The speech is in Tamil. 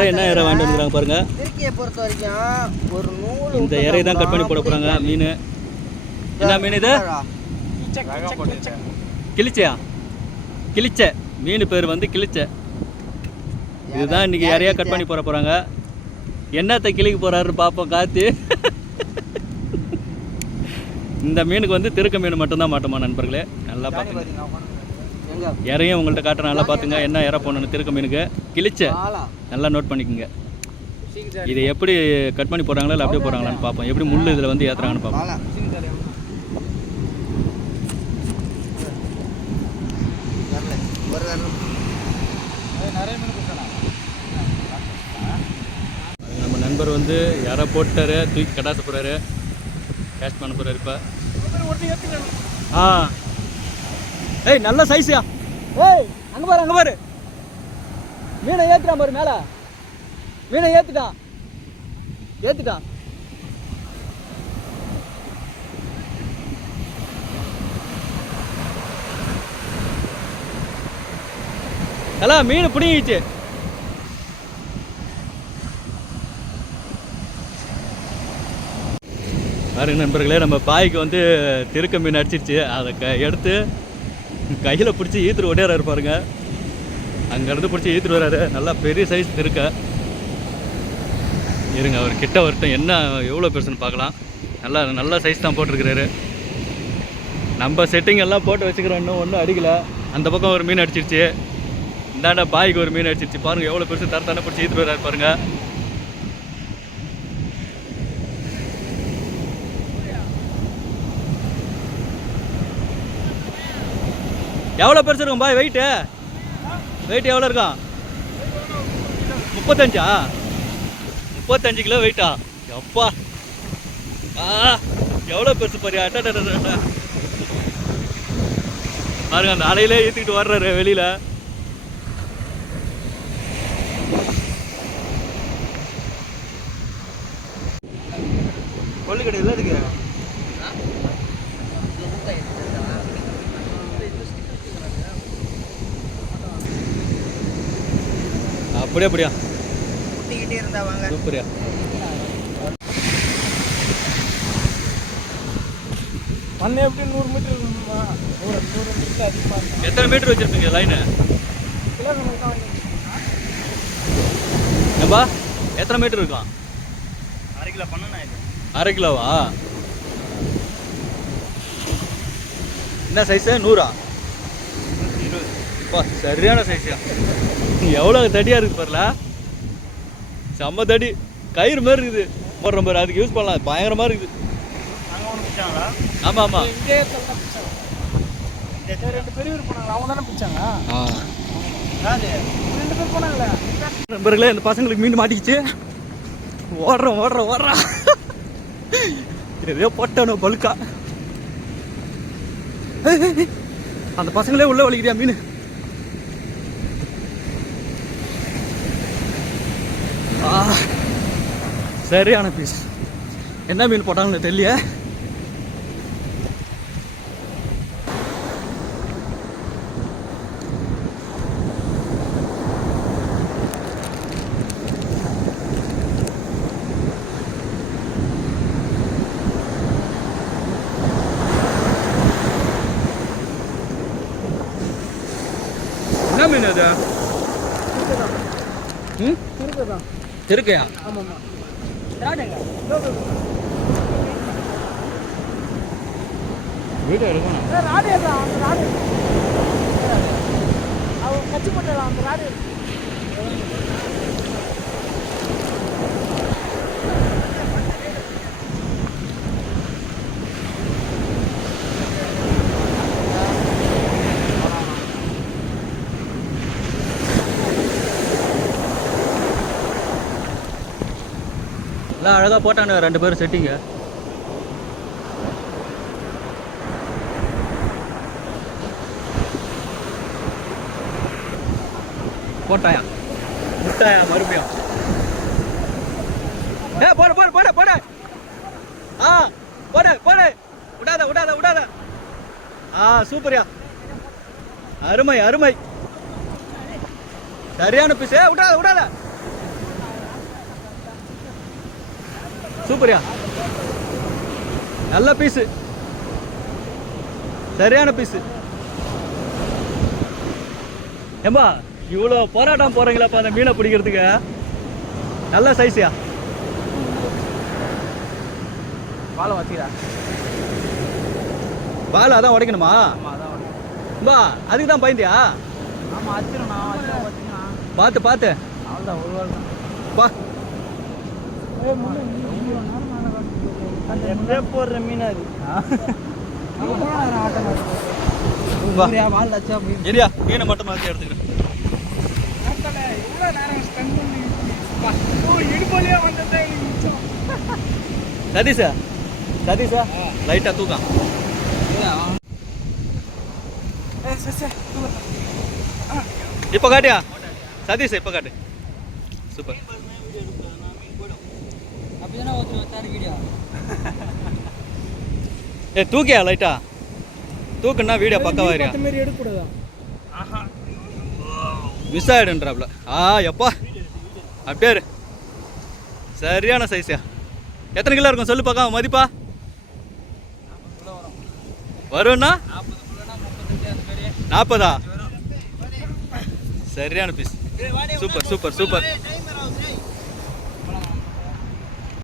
இறை என்ன இறை வாங்கிட்டு வந்துருக்காங்க பாருங்க. திருக்கியை பொறுத்த வரைக்கும் ஒரு நூல் இந்த இறை தான் கட் பண்ணி போட போகிறாங்க. மீன் என்ன மீன் இது? கிளிச்சையா? கிளிச்சை மீன் பேர் வந்து கிளிச்சை. இதுதான் இன்றைக்கி இறையா கட் பண்ணி போட போகிறாங்க. என்னத்தை கிளிக்க போகிறாரு பார்ப்போம். காற்று இந்த மீனுக்கு வந்து திருக்க மீன் மட்டும்தான் மாட்டோமா நண்பர்களே. நல்லா பார்த்துங்க. இறையும் உங்கள்கிட்ட காட்டுறேன், நல்லா பார்த்துங்க. என்ன இறை போடணும் திருக்க மீனுக்கு? கிழிச்ச நல்லா நோட் பண்ணிக்கோங்க. இதை எப்படி கட் பண்ணி போடுறாங்களா இல்லை அப்படியே போடுறாங்களான்னு பார்ப்போம். எப்படி முள் இதில் வந்து ஏற்றுறாங்கன்னு பார்ப்போம். நம்ம நண்பர் வந்து இறை போட்டார், தூக்கி கடாச போகிறாரு, கேஷ் பண்ண போகிறாரு. இப்போ ஏய் நல்ல சைஸா. ஏய் அங்கே பாரு, அங்கே பாரு, மீனை ஏற்றுட்டான் பாரு. மேலே மீனை ஏற்றுட்டான். எல்லாம் மீன் பிடிங்கிச்சு. பாருங்க நண்பர்களே, நம்ம பாய்க்கு வந்து திருக்க மீன் அடிச்சிருச்சு. அதை எடுத்து கையில் பிடிச்சி ஈத்துட்டு ஓடியாரு பாருங்க. அங்கேருந்து பிடிச்சி ஈத்துட்டு வர்றாரு. நல்லா பெரிய சைஸ் திருக்க. இருங்க அவர் கிட்ட வரட்டும், என்ன எவ்வளோ பெருசுன்னு பார்க்கலாம். நல்ல சைஸ் தான் போட்டிருக்கிறாரு. நம்ம செட்டிங் எல்லாம் போட்டு வச்சுக்கிறோம், இன்னும் ஒன்றும் அடிக்கலை. அந்த பக்கம் ஒரு மீன் அடிச்சிருச்சு, இந்தாண்ட பாய்க்கு ஒரு மீன் அடிச்சிருச்சு. பாருங்கள் எவ்வளோ பெருசு தரத்தானே பிடிச்சி ஈத்துட்டு வர்றாரு பாருங்க. எவ்வளோ பெருசு இருக்கும் பாய்? வெயிட் எவ்வளோ இருக்கும்? 35 கிலோ வெயிட்டா? அப்பா எவ்வளோ பெருசு பாரு. பாருங்க அந்த அலையிலே ஏற்றிக்கிட்டு வர்றாரு வெளியில். கொள்ளுக்கடை இல்லை இருக்கு. அப்படியா குட்டிக்கிட்டே இருந்தா வாங்க. சூப்பரியா. மண்ணே எப்படி 100 மீட்டர் இருக்குமா? 100 மீட்டர் அதிகமாக இருக்கும். எத்தனை மீட்டர் வச்சுருப்பீங்க லைனு? ஏப்பா எத்தனை மீட்டர் இருக்கும்? 1/2 கிலோ பண்ணணும். இது 1/2 கிலோவா? என்ன சைஸு? 100? 20. அப்பா சரியான சைஸா. எவ்வளோ தடியாக இருக்குது பாருல. செம்ம தடி, கயிறு மாதிரி இருக்குது. போடுற மாதிரி அதுக்கு யூஸ் பண்ணலாம். பயங்கரமாக இருக்குது. ஆமாம் ஆமாம். 2 பெரியவர் போனாங்களா? அவங்க தானே பிடிச்சாங்க. 2 பேர் போனாங்களே நண்பர்களே. இந்த பசங்களுக்கு மீன் மாட்டிக்கிச்சு. ஓடுறான். எதையோ போட்டணும் பழுக்கா. அந்த பசங்களே உள்ள வலிக்கிறியா மீன்? சரியான பீஸ். என்ன மீன் போட்டாங்கன்னு தெரியல. என்ன மீன் அது? திருக்கையா? ஆமாம்மா. வீடியோ எடுக்கணும். அவங்க கட்சி போட்டலாம் அந்த ராடு. எல்லாம் அழகாக போட்டானு 2 பேரும் செட்டிங்க. போட்டாயா முட்டாயா மறுபடியும்? போட போட போட போட. போட விடாத. சூப்பரியா, அருமை. சரியான பீஸ். விடாத. சூப்பர்யா, நல்ல பீஸு, சரியான பீஸு. ஏம்பா இவ்வளோ போராட்டம் போகிறீங்களாப்பா அந்த மீனை பிடிக்கிறதுக்கு. நல்ல சைஸியா. வாழை வச்சுக்கிறா. வாழை அதான் உடைக்கணுமா? ஆமாம் அதான் பா அதுக்கு தான் பயந்தியா? ஆமாம் வச்சிடும். நான் வச்சுருண்ணா. பார்த்து பார்த்து. அவ்வளோதான் ஒரு வாரம் தான். பா எப்படியே போடுற மீன் அது. வாழ் வச்சா சரியா, மீனை மட்டும் மாற்றி எடுத்துக்கிறேன். சதீஷா சதீஷா லைட்டாக தூக்கம். இப்போ காட்டியா சதீஷ், இப்போ காட்டு. சூப்பர். ஏ தூக்கியா லைட்டா தூக்குன்னா வீடியோ பக்கவாரியா எடுக்கூடாதா? மிஸ் ஆகிடுன்றாப்ல. எப்பா அப்படியே இரு. சரியான சைஸியா. எத்தனை கிலோ இருக்கும் சொல்லு பார்க்க மதிப்பா? வரும்னா 40. சரியான பீஸ். Super super super.